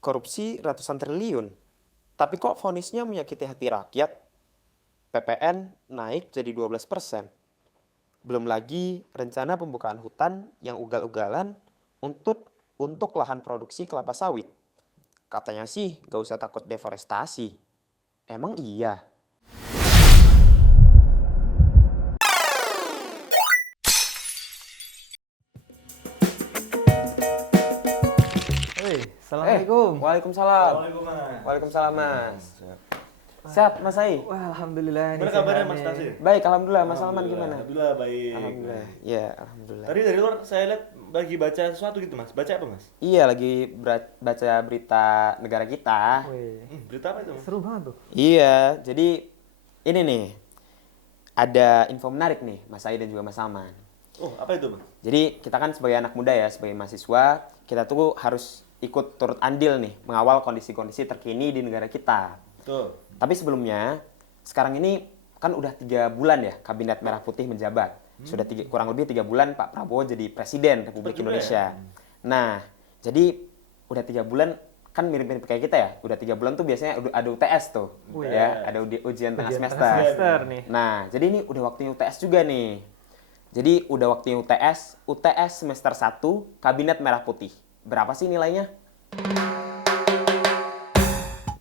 korupsi ratusan triliun. Tapi kok vonisnya menyakiti hati rakyat? PPN naik jadi 12%. Belum lagi rencana pembukaan hutan yang ugal-ugalan untuk lahan produksi kelapa sawit. Katanya sih gak usah takut deforestasi. Emang iya? Assalamualaikum. Waalaikumsalam. Assalamualaikum Mas. Waalaikumsalam Mas. Sehat Mas Ai? Wah, alhamdulillah nih Gimana kabarnya sehat Mas nih. Tasir? Baik, alhamdulillah. Mas Salman gimana? Alhamdulillah baik. Alhamdulillah. Ya, alhamdulillah. Tadi dari luar saya lihat lagi baca sesuatu gitu Mas. Baca apa Mas? Iya, lagi baca berita negara kita. Wih, Berita apa itu Mas? seru banget tuh. Iya, jadi ini nih. Ada info menarik nih, Mas Ai dan juga Mas Salman. Oh, apa itu Mas? Jadi kita kan sebagai anak muda ya, sebagai mahasiswa, kita tuh harus ikut turut andil nih mengawal kondisi-kondisi terkini di negara kita. Betul. Tapi sebelumnya, sekarang ini kan udah 3 bulan ya Kabinet Merah Putih menjabat. Sudah kurang lebih 3 bulan Pak Prabowo jadi Presiden Republik Cepet juga Indonesia. Nah, jadi udah 3 bulan kan mirip-mirip kayak kita ya. Udah 3 bulan tuh biasanya ada UTS tuh, Wih. ya, ada ujian tengah Ujian semester. semester nih. Nah, jadi ini udah waktunya UTS juga nih. Jadi udah waktunya UTS semester 1 Kabinet Merah Putih. Berapa sih nilainya?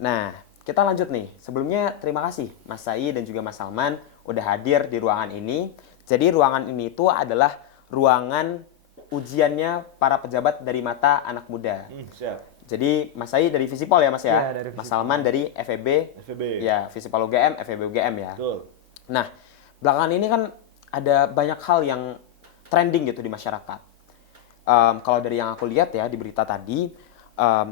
Nah, kita lanjut nih. Sebelumnya terima kasih Mas Sai dan juga Mas Salman udah hadir di ruangan ini. Jadi ruangan ini itu adalah ruangan ujiannya para pejabat dari mata anak muda. Siap. Jadi Mas Sai dari Visipol ya Mas ya? Iya, dari Mas Visipol. Salman dari FEB. FEB. Ya, Visipol UGM, FEB UGM ya. Betul. Nah, belakangan ini kan ada banyak hal yang trending gitu di masyarakat. Kalau dari yang aku lihat ya di berita tadi,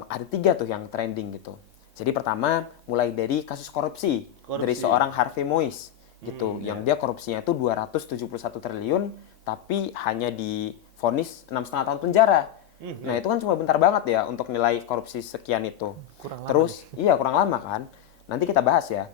ada 3 tuh yang trending gitu. Jadi pertama, mulai dari kasus korupsi. Dari seorang Harvey Moise gitu, yang dia korupsinya itu 271 triliun, tapi hanya divonis 6,5 tahun penjara. Nah, itu kan cuma bentar banget ya untuk nilai korupsi sekian itu. Kurang lama Terus, iya kurang lama kan. Nanti kita bahas ya.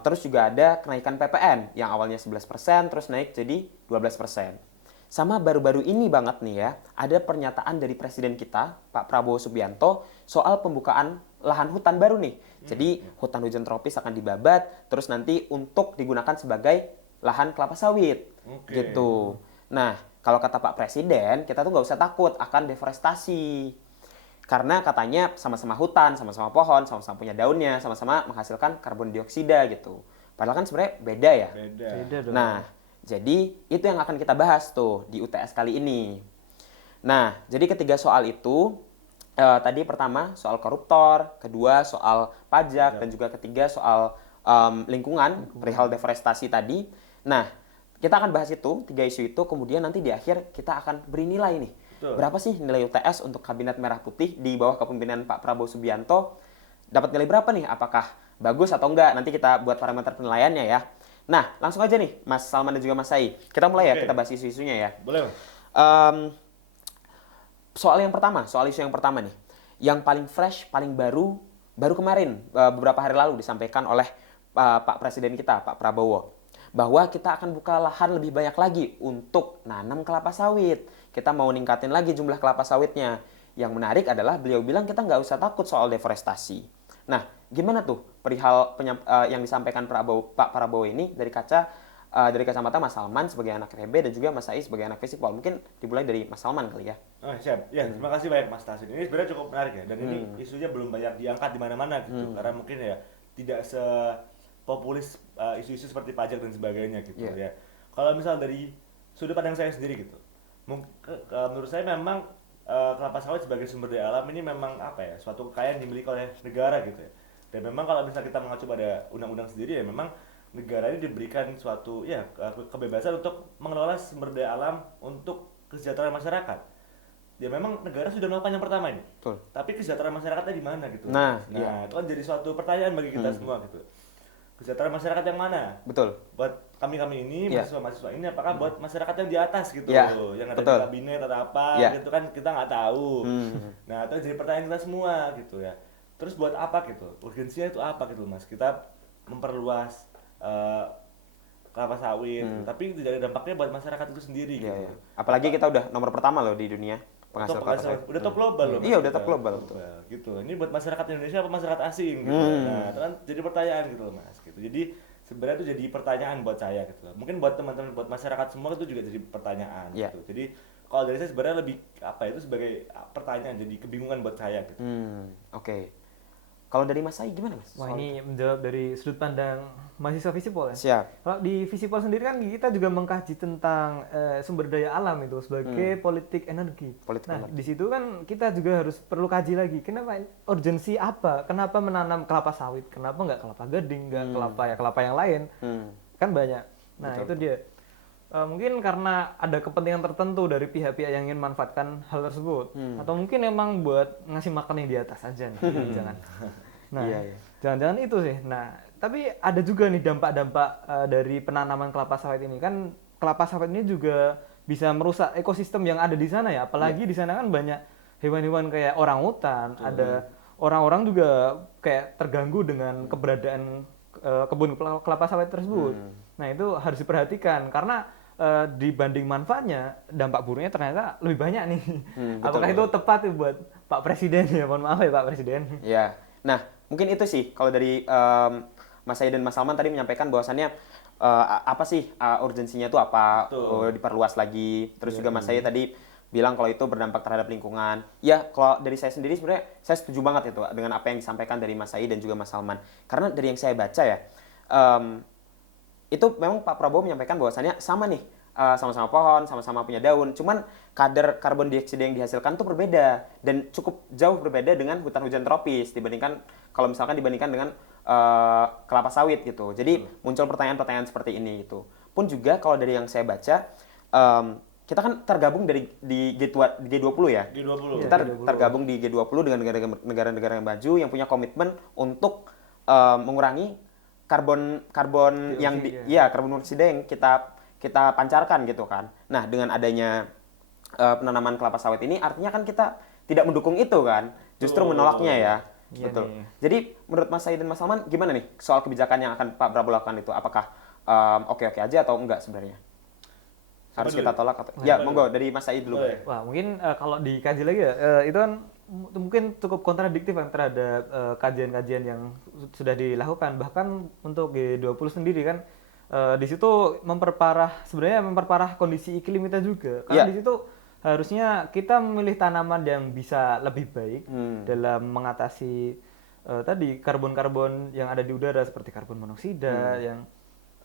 Terus juga ada kenaikan PPN yang awalnya 11%, terus naik jadi 12%. Sama baru-baru ini banget nih ya, ada pernyataan dari Presiden kita, Pak Prabowo Subianto, soal pembukaan lahan hutan baru nih. Jadi hutan hujan tropis akan dibabat, terus nanti untuk digunakan sebagai lahan kelapa sawit. Oke. Gitu. Nah, kalau kata Pak Presiden, kita tuh nggak usah takut akan deforestasi. Karena katanya sama-sama hutan, sama-sama pohon, sama-sama punya daunnya, sama-sama menghasilkan karbon dioksida gitu. Padahal kan sebenarnya beda ya. Beda. Beda dong. Nah, jadi itu yang akan kita bahas tuh di UTS kali ini. Nah, jadi ketiga soal itu, tadi pertama soal koruptor, kedua soal pajak, dan juga ketiga soal lingkungan, perihal deforestasi tadi. Nah, kita akan bahas itu, 3 isu itu, kemudian nanti di akhir kita akan beri nilai nih. Betul. Berapa sih nilai UTS untuk Kabinet Merah Putih di bawah kepemimpinan Pak Prabowo Subianto? Dapat nilai berapa nih? Apakah bagus atau enggak? Nanti kita buat parameter penilaiannya ya. Nah, langsung aja nih, Mas Salman dan juga Mas Sai. Kita mulai ya, Oke. kita bahas isu-isunya ya. Boleh Mas? Soal isu yang pertama nih. Yang paling fresh, paling baru kemarin, beberapa hari lalu disampaikan oleh Pak Presiden kita, Pak Prabowo. Bahwa kita akan buka lahan lebih banyak lagi untuk nanam kelapa sawit. Kita mau ningkatin lagi jumlah kelapa sawitnya. Yang menarik adalah beliau bilang kita nggak usah takut soal deforestasi. Nah, gimana tuh perihal yang disampaikan Pak Prabowo ini dari kacamata Mas Salman sebagai anak FEB dan juga Mas Sai sebagai anak Visipol. Mungkin dimulai dari Mas Salman kali ya. Oh, siap. Ya, terima kasih banyak Mas Tasir. Ini sebenarnya cukup menarik ya. Dan ini isunya belum banyak diangkat di mana-mana gitu. Karena mungkin ya tidak sepopulis isu-isu seperti pajak dan sebagainya gitu Iya. ya. Kalau misal dari sudut pandang saya sendiri gitu. Menurut saya memang kelapa sawit sebagai sumber daya alam ini memang apa ya, suatu kekayaan dimiliki oleh negara gitu ya. Dan memang kalau misalnya kita mengacu pada undang-undang sendiri ya, memang negara ini diberikan suatu ya kebebasan untuk mengelola sumber daya alam untuk kesejahteraan masyarakat. Ya memang negara sudah melakukan yang pertama ini. Betul. Tapi kesejahteraan masyarakatnya di mana gitu. Nah, iya. itu kan jadi suatu pertanyaan bagi kita semua gitu. Kesejahteraan masyarakat yang mana? Betul. Buat kami ini, Iya. mahasiswa-mahasiswa ini, apakah buat masyarakat yang di atas gitu, Iya, yang ada betul. di kabinet atau apa, Iya. gitu kan kita nggak tahu. Nah, itu jadi pertanyaan kita semua gitu ya. Terus buat apa gitu? Urgensinya itu apa gitu Mas? Kita memperluas kelapa sawit, gitu. Tapi tidak ada dampaknya buat masyarakat itu sendiri Iya, gitu. iya. Apalagi kita udah nomor pertama loh di dunia. penghasil top kelapa sawit. udah top global loh. Iya, Mas, udah top kita. global tuh. Gitu. Ini buat masyarakat Indonesia apa masyarakat asing gitu. Nah, itu kan jadi pertanyaan gitu loh, Mas. Gitu. Jadi sebenarnya itu jadi pertanyaan buat saya gitu loh. Mungkin buat teman-teman buat masyarakat semua itu juga jadi pertanyaan Iya. gitu. Jadi kalau dari saya sebenarnya lebih apa itu sebagai pertanyaan jadi kebingungan buat saya gitu. Oke. Kalau dari Mas Sai gimana, Mas? Wah, Soal ini menjawab dari sudut pandang mahasiswa Visipol ya. siap. Kalau di Visipol sendiri kan kita juga mengkaji tentang sumber daya alam itu sebagai politik energi. Politik Nah, energi. di situ kan kita juga harus perlu kaji lagi. Kenapa urgensi apa? Kenapa menanam kelapa sawit? Kenapa nggak kelapa gading, nggak kelapa yang lain? Kan banyak. Nah, itu dia. Mungkin karena ada kepentingan tertentu dari pihak-pihak yang ingin manfaatkan hal tersebut, atau mungkin emang buat ngasih makan yang di atas aja nih, jangan. Nah, Iya. jangan-jangan itu sih. Nah, tapi ada juga nih dampak-dampak dari penanaman kelapa sawit ini. Kan kelapa sawit ini juga bisa merusak ekosistem yang ada di sana ya. Apalagi di sana kan banyak hewan-hewan kayak orangutan, ada orang-orang juga kayak terganggu dengan keberadaan kebun kelapa sawit tersebut. Nah, itu harus diperhatikan karena dibanding manfaatnya, dampak buruknya ternyata lebih banyak nih. Apakah itu tepat buat Pak Presiden ya? Mohon maaf ya Pak Presiden. Ya. Nah, mungkin itu sih kalau dari Mas Sai dan Mas Salman tadi menyampaikan bahwasannya apa sih urgensinya itu apa diperluas lagi. Terus juga Mas Sai tadi bilang kalau itu berdampak terhadap lingkungan. Ya, kalau dari saya sendiri sebenarnya saya setuju banget itu dengan apa yang disampaikan dari Mas Sai dan juga Mas Salman. Karena dari yang saya baca ya, itu memang Pak Prabowo menyampaikan bahwasannya sama nih, sama-sama pohon, sama-sama punya daun, cuman kadar karbon dioksida yang dihasilkan tuh berbeda dan cukup jauh berbeda dengan hutan hujan tropis dibandingkan kalau misalkan dibandingkan dengan kelapa sawit gitu. Jadi muncul pertanyaan-pertanyaan seperti ini gitu. Pun juga kalau dari yang saya baca, kita kan tergabung di G20 ya. G20. Kita tergabung di G20 dengan negara-negara yang maju yang punya komitmen untuk mengurangi karbon yang karbon dioksida yang kita pancarkan gitu kan. Nah, dengan adanya penanaman kelapa sawit ini artinya kan kita tidak mendukung itu kan, justru menolaknya ya. Iya Betul. nih. Jadi menurut Mas Sai dan Mas Salman gimana nih soal kebijakan yang akan Pak Prabowo lakukan itu? Apakah oke-oke aja atau enggak sebenarnya? Harus kita tolak atau ya monggo dari Mas Sai dulu. Boleh. Wah, mungkin kalau dikaji lagi ya, itu kan mungkin cukup kontradiktif kan terhadap kajian-kajian yang sudah dilakukan. Bahkan untuk G20 sendiri kan di situ sebenarnya memperparah kondisi iklim kita juga. Karena di situ harusnya kita memilih tanaman yang bisa lebih baik dalam mengatasi tadi karbon-karbon yang ada di udara seperti karbon monoksida yang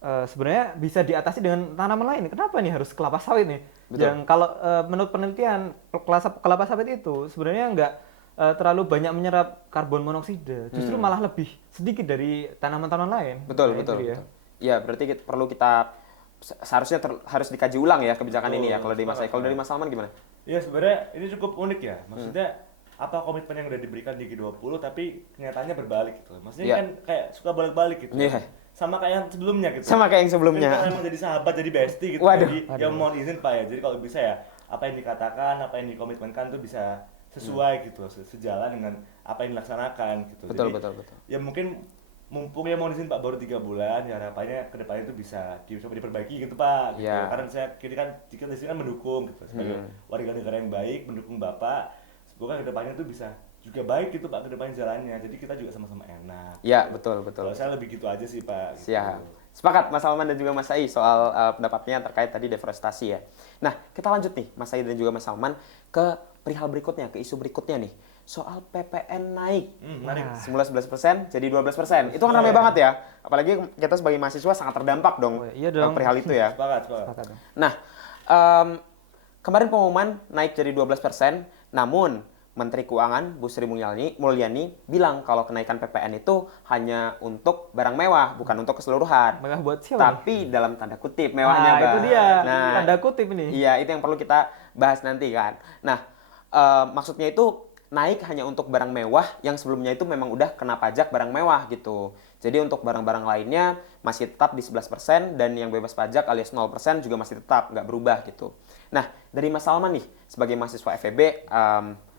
sebenarnya bisa diatasi dengan tanaman lain. Kenapa nih harus kelapa sawit nih? Betul. Yang kalau menurut penelitian kelapa sawit itu sebenarnya nggak terlalu banyak menyerap karbon monoksida, justru malah lebih sedikit dari tanaman-tanaman lain. Betul, Nah, betul, itu dia. betul. Ya, berarti perlu kita seharusnya harus dikaji ulang ya kebijakan ini ya. Kalau dari Mas Sai, kalau dari Mas Salman gimana? Iya, sebenarnya ini cukup unik ya. Maksudnya apa komitmen yang udah diberikan di G20 tapi kenyataannya berbalik gitu. Maksudnya kan kayak suka balik-balik gitu. Iya. Sama kayak yang sebelumnya gitu. Sama kayak yang sebelumnya. Mungkin karena emang jadi sahabat, jadi bestie gitu. Waduh. Jadi ya mohon izin Pak ya. Jadi kalau bisa ya apa yang dikatakan, apa yang dikomitmenkan tuh bisa sesuai gitu, sejalan dengan apa yang dilaksanakan gitu. Betul, Jadi, betul, betul. ya mungkin mumpung ya mohon izin Pak baru 3 bulan ya harapannya kedepannya itu bisa coba diperbaiki gitu Pak gitu. Ya. Karena saya kira kan kita di sini kan mendukung gitu sebagai warga negara yang baik mendukung Bapak, semoga kedepannya itu bisa juga baik gitu Pak kedepannya jalannya, jadi kita juga sama-sama enak. Ya, betul, betul. Kalau saya lebih gitu aja sih Pak gitu. Siap. Sepakat Mas Salman dan juga Mas Sai soal pendapatnya terkait tadi deforestasi ya. Nah, kita lanjut nih Mas Sai dan juga Mas Salman ke perihal berikutnya, ke isu berikutnya nih. Soal PPN naik. Menarik. Semula 11% jadi 12%. Itu kan ramai banget ya. Apalagi kita sebagai mahasiswa sangat terdampak dong. Iya dong. Perihal itu ya. Sepakat. Sepakat dong. Nah, kemarin pengumuman naik jadi 12%, namun Menteri Keuangan Bu Sri Mulyani bilang kalau kenaikan PPN itu hanya untuk barang mewah, bukan untuk keseluruhan. Mewah buat siapa nih? Tapi dalam tanda kutip mewahnya, Nah, Bang. itu dia. Nah, Tanda kutip ini. iya, itu yang perlu kita bahas nanti kan. Nah, maksudnya itu naik hanya untuk barang mewah yang sebelumnya itu memang udah kena pajak barang mewah gitu. Jadi untuk barang-barang lainnya masih tetap di 11% dan yang bebas pajak alias 0% juga masih tetap, nggak berubah gitu. Nah, dari Mas Salman nih, sebagai mahasiswa FEB,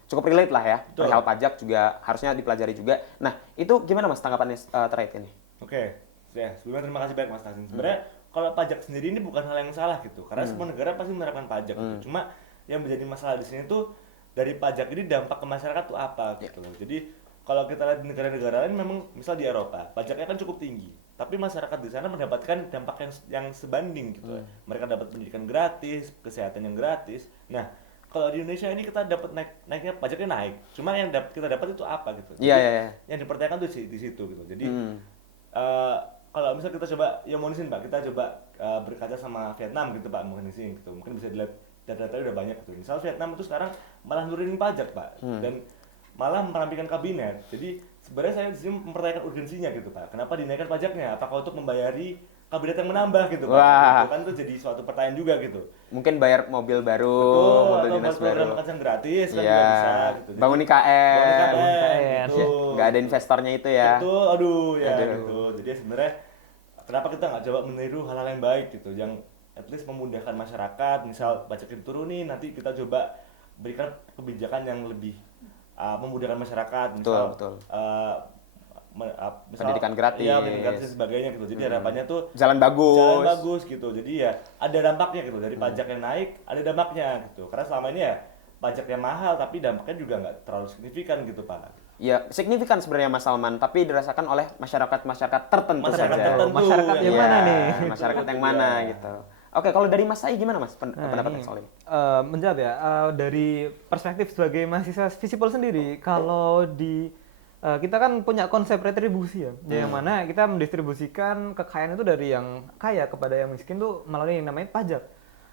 cukup relate lah ya. Betul. Perihal pajak juga harusnya dipelajari juga. Nah, itu gimana Mas tanggapannya terkait ini? Oke. Ya, sebelumnya terima kasih banyak Mas Tasin. Sebenarnya kalau pajak sendiri ini bukan hal yang salah gitu. Karena semua negara pasti menerapkan pajak gitu. Cuma yang menjadi masalah di sini tuh dari pajak ini dampak ke masyarakat tuh apa gitu loh. Jadi kalau kita lihat di negara-negara lain memang misal di Eropa pajaknya kan cukup tinggi, tapi masyarakat di sana mendapatkan dampak yang sebanding gitu. Mereka dapat pendidikan gratis, kesehatan yang gratis. Nah, kalau di Indonesia ini kita dapat naiknya pajaknya naik, cuma yang kita dapat itu apa gitu. Iya, Jadi, iya. yang dipertanyakan tuh di situ gitu. Jadi eh, kalau misal kita coba ya monisin Pak, kita coba berkaca sama Vietnam gitu Pak, monisin gitu. Mungkin bisa dilihat data-datanya udah banyak gitu. Misal Vietnam itu sekarang malah nurunin pajak Pak, dan malah merampingkan kabinet. Jadi sebenarnya saya di sini mempertanyakan urgensinya gitu Pak. Kenapa dinaikkan pajaknya? Apakah untuk membayari kabinet yang menambah gitu Pak? Wah. Itu kan tuh jadi suatu pertanyaan juga gitu. Mungkin bayar mobil baru, Betul, mobil atau dinas program baru. makan siang gratis kan Iya. juga bisa gitu. Jadi, Bangun IKN. bangun IKN, IKN. gitu. Nggak ada investornya itu ya. Betul, aduh ya Aduh. gitu. Jadi sebenarnya kenapa kita nggak coba meniru hal-hal yang baik gitu, yang at least memudahkan masyarakat. Misal pajak diturunin, nanti kita coba berikan kebijakan yang lebih memudahkan masyarakat. Misal Betul. misal Pendidikan gratis. Iya, pendidikan gratis dan sebagainya gitu. Jadi harapannya tuh Jalan bagus. jalan bagus gitu. Jadi ya ada dampaknya gitu, dari pajak yang naik ada dampaknya gitu. Karena selama ini ya pajaknya mahal tapi dampaknya juga nggak terlalu signifikan gitu Pak. Ya, signifikan sebenarnya Mas Salman, tapi dirasakan oleh masyarakat tertentu Masyarakat saja. tertentu. Masyarakat yang Iya, mana nih? Masyarakat yang Iya. mana gitu. Oke, kalau dari Mas Sai gimana Mas Nah, pendapatnya ini, soal ini? menjawab ya, dari perspektif sebagai mahasiswa Visipol sendiri, kalau di kita kan punya konsep retribusi ya, yang mana kita mendistribusikan kekayaan itu dari yang kaya kepada yang miskin tuh melalui yang namanya pajak.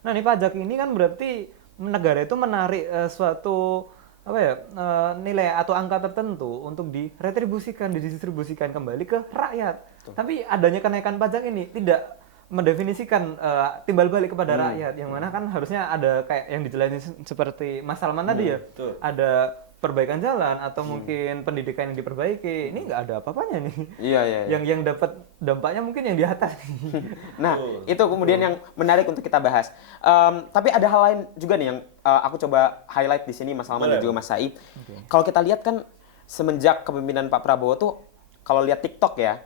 Nah, ini pajak ini kan berarti negara itu menarik suatu apa ya, nilai atau angka tertentu untuk diretribusikan, didistribusikan kembali ke rakyat. Tapi adanya kenaikan pajak ini tidak mendefinisikan timbal balik kepada rakyat, yang mana kan harusnya ada kayak yang dijelasin seperti Mas Salman tadi ya, betul. ada perbaikan jalan atau mungkin pendidikan yang diperbaiki. Ini nggak ada apa-apanya nih. Iya, iya. Yang dapat dampaknya mungkin yang di atas nih. Nah, Betul, itu kemudian yang menarik untuk kita bahas. Tapi ada hal lain juga nih yang aku coba highlight di sini Mas Salman dan Boleh. juga Mas Sai. Kalau kita lihat kan semenjak kepemimpinan Pak Prabowo tuh, kalau lihat TikTok ya,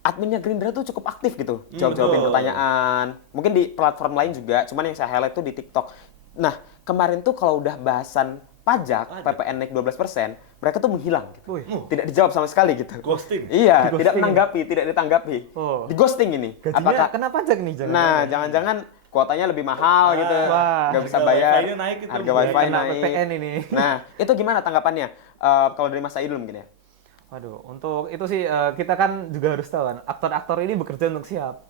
adminnya Gerindra tuh cukup aktif gitu, jawab-jawabin betul. pertanyaan. Mungkin di platform lain juga, cuman yang saya highlight tuh di TikTok. Nah, kemarin tuh kalau udah bahasan pajak, PPN naik 12%, mereka tuh menghilang gitu. Wih. Tidak dijawab sama sekali gitu. Ghosting. Iya, Di tidak ghosting. menanggapi, tidak ditanggapi. Oh. Di ghosting ini. Gajinya kena pajak nih jangan. Nah, jangan-jangan kuotanya lebih mahal gitu. Wah. Nggak bisa Harga bayar. wifi-nya naik itu. Harga Nggak wifi kena naik. PPN ini. Nah, itu gimana tanggapannya? Kalau dari Mas Sai dulu mungkin ya. Waduh, untuk itu sih kita kan juga harus tahu kan, aktor-aktor ini bekerja untuk siapa.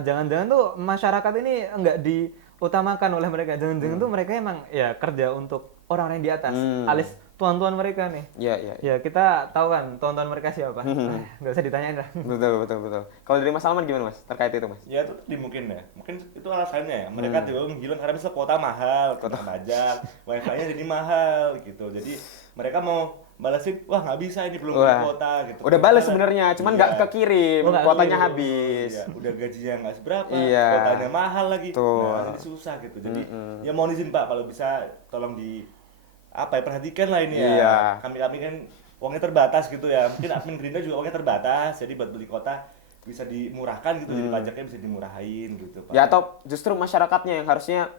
Jangan-jangan tuh masyarakat ini enggak diutamakan oleh mereka. Jangan-jangan tuh mereka emang ya kerja untuk orang-orang yang di atas, alias tuan-tuan mereka nih. Iya, iya. Ya kita tahu kan tuan-tuan mereka siapa. Nggak usah ditanyain lah. Betul. Kalau dari Mas Salman gimana Mas terkait itu Mas? Ya itu tadi mungkin ya, mungkin itu alasannya ya. Mereka tiba-tiba menghilang karena misal kuota mahal, kuota pajak, wifi-nya jadi mahal gitu. Jadi mereka mau balasin, wah nggak bisa ini belum punya Wah. kuota gitu. Udah balas Karena- sebenarnya, cuman Iya. nggak kekirim, Oh, nggak kuotanya kekirim. habis. Iya, udah gajinya nggak seberapa, Iya. kuotanya mahal lagi. Betul. Nah, jadi susah gitu. Jadi ya mohon izin Pak, kalau bisa tolong perhatikan lah ini ya. Iya. Kami kan uangnya terbatas gitu ya. Mungkin admin Gerindra juga uangnya terbatas, jadi buat beli kota bisa dimurahkan gitu, jadi pajaknya bisa dimurahin gitu Pak. Ya atau justru masyarakatnya yang harusnya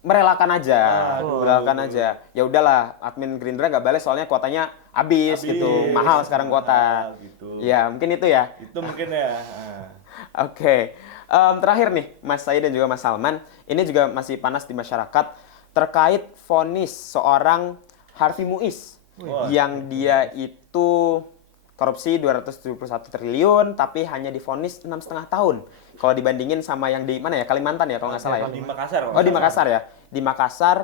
merelakan aja, Aduh. merelakan aja. Ya udahlah, admin Gerindra nggak bales soalnya kuotanya habis gitu, mahal sekarang kuota. mahal gitu. Ya mungkin itu ya. Itu mungkin ya. Oke. Terakhir nih, Mas Sai dan juga Mas Salman, ini juga masih panas di masyarakat terkait vonis seorang Harvey Muiz Wah. yang dia itu korupsi 271 triliun tapi hanya divonis 6,5 tahun. Kalau dibandingin sama yang di mana ya? Kalimantan ya kalau nggak salah ya. Di Makassar. Oh, di Makassar ya. Di Makassar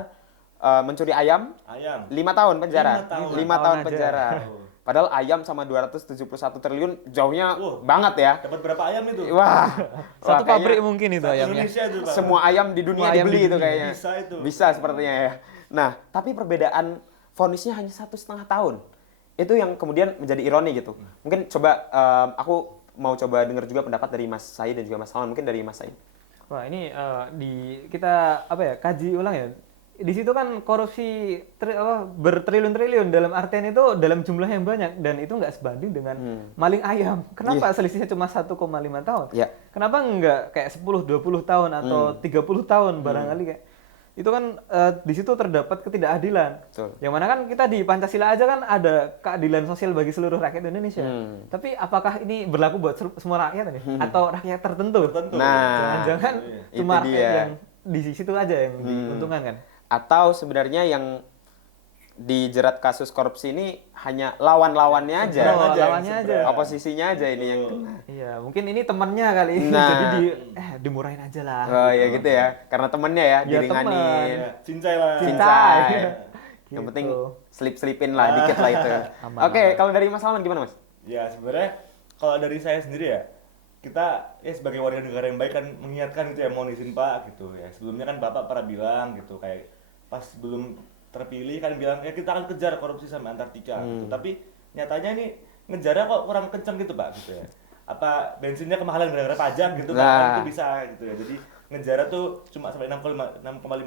mencuri ayam Ayam. 5 tahun penjara. 5 tahun. 5 tahun aja. penjara. Padahal ayam sama 271 triliun jauhnya Wah. banget ya. Dapat berapa ayam itu? Wah. Satu kayaknya pabrik mungkin itu Satu ayamnya. Indonesia itu Pak. semua ayam di dunia Semua ayam dibeli di itu dunia. kayaknya. Bisa itu. Bisa sepertinya ya. Nah, tapi perbedaan vonisnya hanya 1,5 tahun. Itu yang kemudian menjadi ironi gitu. Mungkin coba aku mau coba dengar juga pendapat dari Mas Sai dan juga Mas Salman. Mungkin dari Mas Sai. Wah, ini kita apa ya, kaji ulang ya. Di situ kan korupsi bertriliun-triliun, dalam artian itu dalam jumlah yang banyak, dan itu nggak sebanding dengan maling ayam. Kenapa selisihnya cuma 1,5 tahun? Iya. Kenapa nggak kayak 10, 20 tahun atau 30 tahun barangkali kayak. itu kan di situ terdapat ketidakadilan. Betul. Yang mana kan kita di Pancasila aja kan ada keadilan sosial bagi seluruh rakyat Indonesia. Tapi apakah ini berlaku buat semua rakyat nih? Atau rakyat tertentu? Tertentu. Nah, Jangan-jangan itu cuma rakyat dia. yang di situ aja yang diuntungkan kan? Atau sebenarnya yang dijerat kasus korupsi ini hanya lawan-lawannya aja. Oh, aja yang lawannya aja. seberang. Oposisinya aja ini yang kena. Iya, mungkin ini temannya kali. Nah. Jadi dimurahin aja lah. Oh ya gitu ya, karena temennya ya, Ya, diringanin. Ya, cincai lah. Cincai. Iya. Yang Gitu. penting selip-selipin lah dikit lah itu. Aman, Oke, aman. kalau dari Mas Salman gimana Mas? Ya sebenarnya kalau dari saya sendiri ya, kita ya sebagai warga negara yang baik kan mengingatkan gitu ya, mohon izin Pak gitu ya. Sebelumnya kan Bapak pernah bilang gitu, kayak pas belum terpilih kan bilang ya kita akan kejar korupsi sampai Antartika gitu. Tapi nyatanya ini ngejarnya kok kurang kenceng gitu Pak gitu ya. Apa bensinnya kemahalan gara-gara pajak gitu Pak, Nah. kan itu bisa gitu ya. Jadi ngejarnya tuh cuma sampai 6,5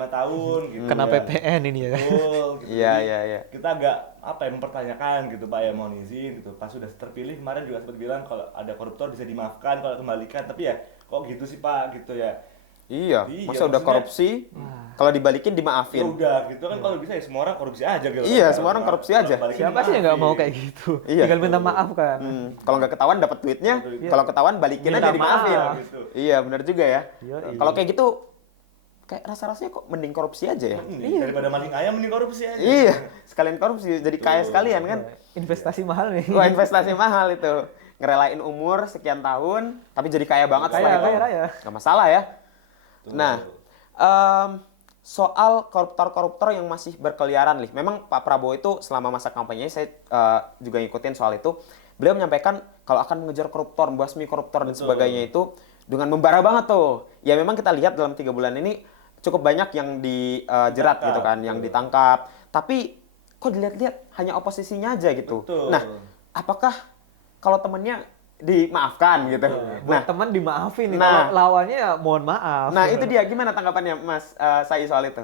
tahun gitu. Kena ya. PPN ini ya. Betul, gitu. Iya, Jadi, iya, iya. Kita agak apa ya mempertanyakan gitu Pak ya, mohon izin gitu. Pas sudah terpilih kemarin juga sempat bilang kalau ada koruptor bisa dimaafkan kalau kembalikan, tapi ya kok gitu sih Pak gitu ya. Iya, Iya, masa udah maksudnya- korupsi, kalau dibalikin Ya dimaafin. udah gitu kan, kalau bisa ya semua orang korupsi aja gitu. Iya, kan. semua orang Kalau korupsi aja. balikin Siapa sih yang nggak mau dimaafin. kayak gitu? Iya. Tinggal minta maaf kan. Kalau nggak ketahuan dapat duitnya, Iya. kalau ketahuan balikin Minta aja dimaafin. maaf. Gitu. Iya, benar juga ya. Iya, iya. Kalau kayak gitu, kayak rasa-rasanya kok mending korupsi aja ya. Daripada maling ayam mending korupsi aja. Iya, sekalian korupsi, jadi kaya sekalian kan. Investasi mahal nih. Wah, investasi mahal itu. Ngerelain umur sekian tahun, tapi jadi kaya banget setelah itu. Kaya raya. Nggak masalah ya. Tuh. Nah, soal koruptor-koruptor yang masih berkeliaran, Lih. Memang Pak Prabowo itu selama masa kampanye, saya juga ngikutin soal itu. Beliau menyampaikan kalau akan mengejar koruptor, membasmi koruptor dan sebagainya itu dengan membara banget tuh. Ya memang kita lihat dalam 3 bulan ini cukup banyak yang dijerat gitu kan, yang ditangkap. Tapi kok dilihat-lihat hanya oposisinya aja gitu. Betul. Nah, apakah kalau temennya dimaafkan gitu? Buat teman dimaafin nih. Nah. Kalau lawannya ya mohon maaf. Nah itu dia, gimana tanggapannya Mas Sai soal itu?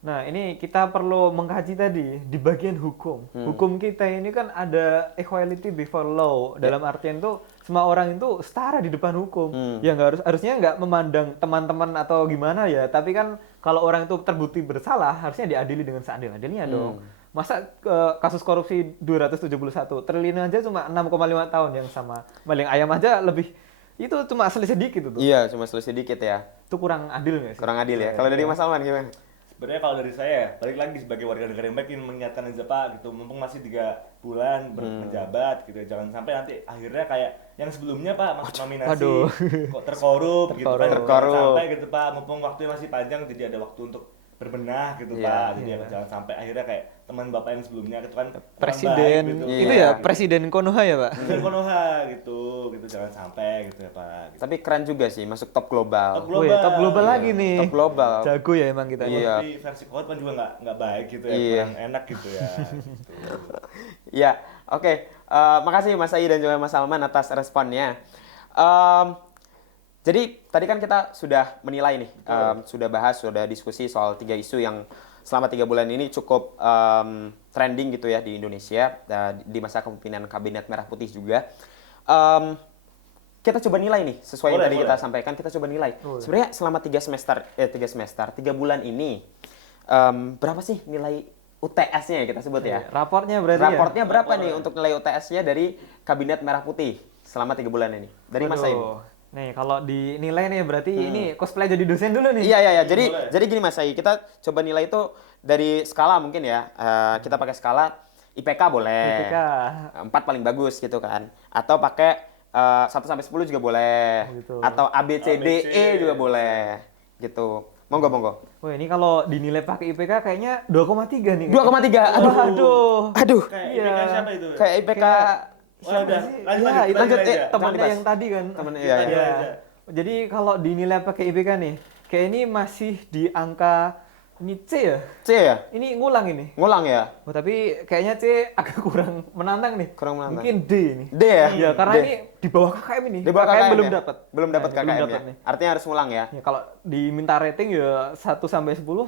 Nah, ini kita perlu mengkaji tadi di bagian hukum. Hukum kita ini kan ada equality before law. Dalam artian tuh semua orang itu setara di depan hukum. Ya harusnya nggak memandang teman-teman atau gimana ya. Tapi kan kalau orang itu terbukti bersalah, harusnya diadili dengan seadil-adilnya dong. Masa kasus korupsi 271 triliun aja cuma 6,5 tahun yang sama. Maling ayam aja lebih, itu cuma selisih dikit itu. Iya, cuma selisih dikit ya. Itu kurang adil nggak sih? Kurang adil ya. Kalau dari Mas Salman gimana? Sebenarnya kalau dari saya, balik lagi sebagai warga negara yang baik ingin mengingatkan aja Pak gitu, mumpung masih 3 bulan menjabat gitu, jangan sampai nanti akhirnya kayak yang sebelumnya Pak masuk nominasi Waduh. kok terkorup gitu kan, Terkorup. jangan sampai gitu Pak, mumpung waktunya masih panjang jadi ada waktu untuk berbenah gitu Iya, Pak, jadi ya, jangan sampai akhirnya kayak teman Bapak yang sebelumnya gitu kan teman Presiden baik, gitu. itu Iya. ya Presiden Konoha ya, Pak. Presiden Konoha gitu jangan sampai gitu ya Pak. Gitu. Tapi keren juga sih, masuk top global. Top Oh iya, top global Iya. lagi nih. Top global. Jago ya emang kita. Iya. Tapi versi korban juga nggak baik gitu ya, Iya. kurang enak gitu ya. Gitu. Iya, oke. Makasih Mas Sai dan juga Mas Salman atas responnya. Jadi tadi kan kita sudah menilai nih, sudah bahas, sudah diskusi soal 3 isu yang selama 3 bulan ini cukup trending gitu ya di Indonesia, di masa kepemimpinan Kabinet Merah Putih juga. Kita coba nilai nih, sesuai yang Boleh, tadi boleh. kita sampaikan, kita coba nilai. Sebenarnya selama 3 bulan ini, berapa sih nilai UTS-nya ya kita sebut ya? Raportnya berarti Raportnya ya? berapa nih untuk nilai UTS-nya dari Kabinet Merah Putih selama 3 bulan ini? Dari Mas Sai. Waduh. Nih, kalau dinilai nih berarti ini cosplay jadi dosen dulu nih. Iya, iya, iya. Jadi Boleh. jadi gini Mas Sai, kita coba nilai itu dari skala mungkin ya. Kita pakai skala IPK boleh. IPK. 4 paling bagus gitu kan. Atau pakai 1 sampai 10 juga boleh. Oh, gitu. Atau ABCDE juga boleh. Gitu. Monggo, monggo. Wah, ini kalau dinilai pakai IPK kayaknya 2,3 nih. 2,3. Aduh. Aduh. Aduh. Kayak Iya. IPK siapa itu? Kayak IPK Oh, udah. Lanjut, Ya, itu lanjut, aja. jangan temannya dibahas. yang tadi kan. Temennya, Kita iya, nilai iya. aja. Jadi kalau dinilai pakai IPK nih, kayak ini masih di angka ini C ya? C ya? Ini ngulang ini. Ngulang ya? Oh, tapi kayaknya C agak kurang menantang nih. Kurang menantang. Mungkin D nih. D ya? Iya, karena D. ini di bawah KKM ini. Di bawah KKM belum ya? dapat. Belum dapat Nah, KKM dapet ya? nih. Artinya harus ngulang ya? Ya, kalau diminta rating ya 1 sampai 10,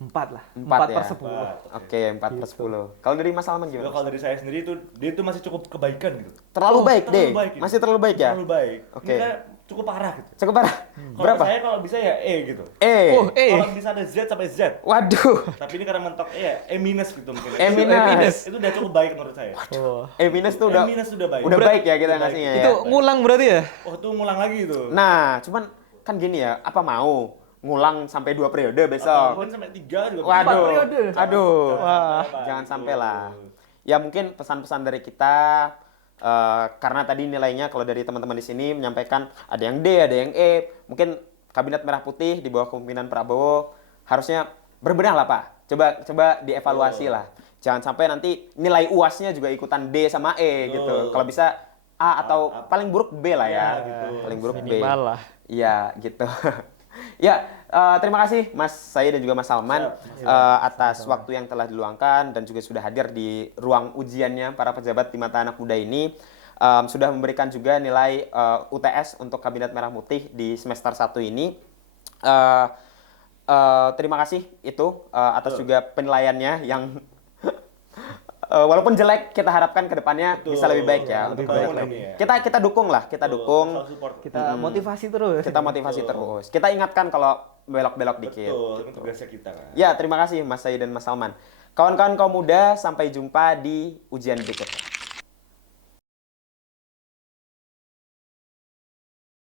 4 lah. 4 ya? per 10. Oke, 4/10. Kalau dari Mas Salman Juga gimana? kalau dari saya sendiri itu dia itu masih cukup kebaikan gitu. Terlalu baik Terlalu deh. baik ini. Masih terlalu baik ya? Terlalu baik. Oke. Ini kan cukup parah gitu. Cukup parah. Kalau Berapa? saya kalau bisa ya E gitu. E. Oh, E. Kalau bisa ada Z sampai Z. Waduh. Tapi ini karena mentok E ya, E minus gitu mungkin. E minus. Itu udah cukup baik menurut saya. Oh. E minus tuh udah E minus udah baik. udah baik ya kita Udah ngasihnya baik. ya. Itu ngulang berarti ya? Oh, tuh ngulang lagi itu. Nah, cuman kan gini ya, apa mau ngulang sampai 2 periode Atau besok? mungkin sampai 3 juga. Waduh. Empat periode. Aduh. Wah. Jangan sampai lah. Ya mungkin pesan-pesan dari kita karena tadi nilainya kalau dari teman-teman di sini menyampaikan ada yang D, ada yang E. Mungkin Kabinet Merah Putih di bawah kepemimpinan Prabowo harusnya berbenah lah Pak. Coba dievaluasi lah. Jangan sampai nanti nilai UASnya juga ikutan D sama E Betul. gitu. Kalau bisa A atau paling buruk B lah ya. Ya, gitu. Paling buruk B. Minimal lah. Iya gitu. Ya, terima kasih Mas saya dan juga Mas Salman atas waktu yang telah diluangkan dan juga sudah hadir di ruang ujiannya para pejabat di mata anak muda ini. Sudah memberikan juga nilai UTS untuk Kabinet Merah Putih di semester 1 ini. Terima kasih itu atas juga penilaiannya yang walaupun jelek kita harapkan ke depannya bisa lebih baik ya. lebih Untuk baik lebih lagi. Kita dukung lah, kita dukung. Selalu support. Kita motivasi terus. Kita motivasi terus. Kita ingatkan kalau belok-belok dikit. Betul, itu tugasnya kita kan. Ya, terima kasih Mas Said dan Mas Salman. Kawan-kawan kaum muda, sampai jumpa di ujian berikutnya.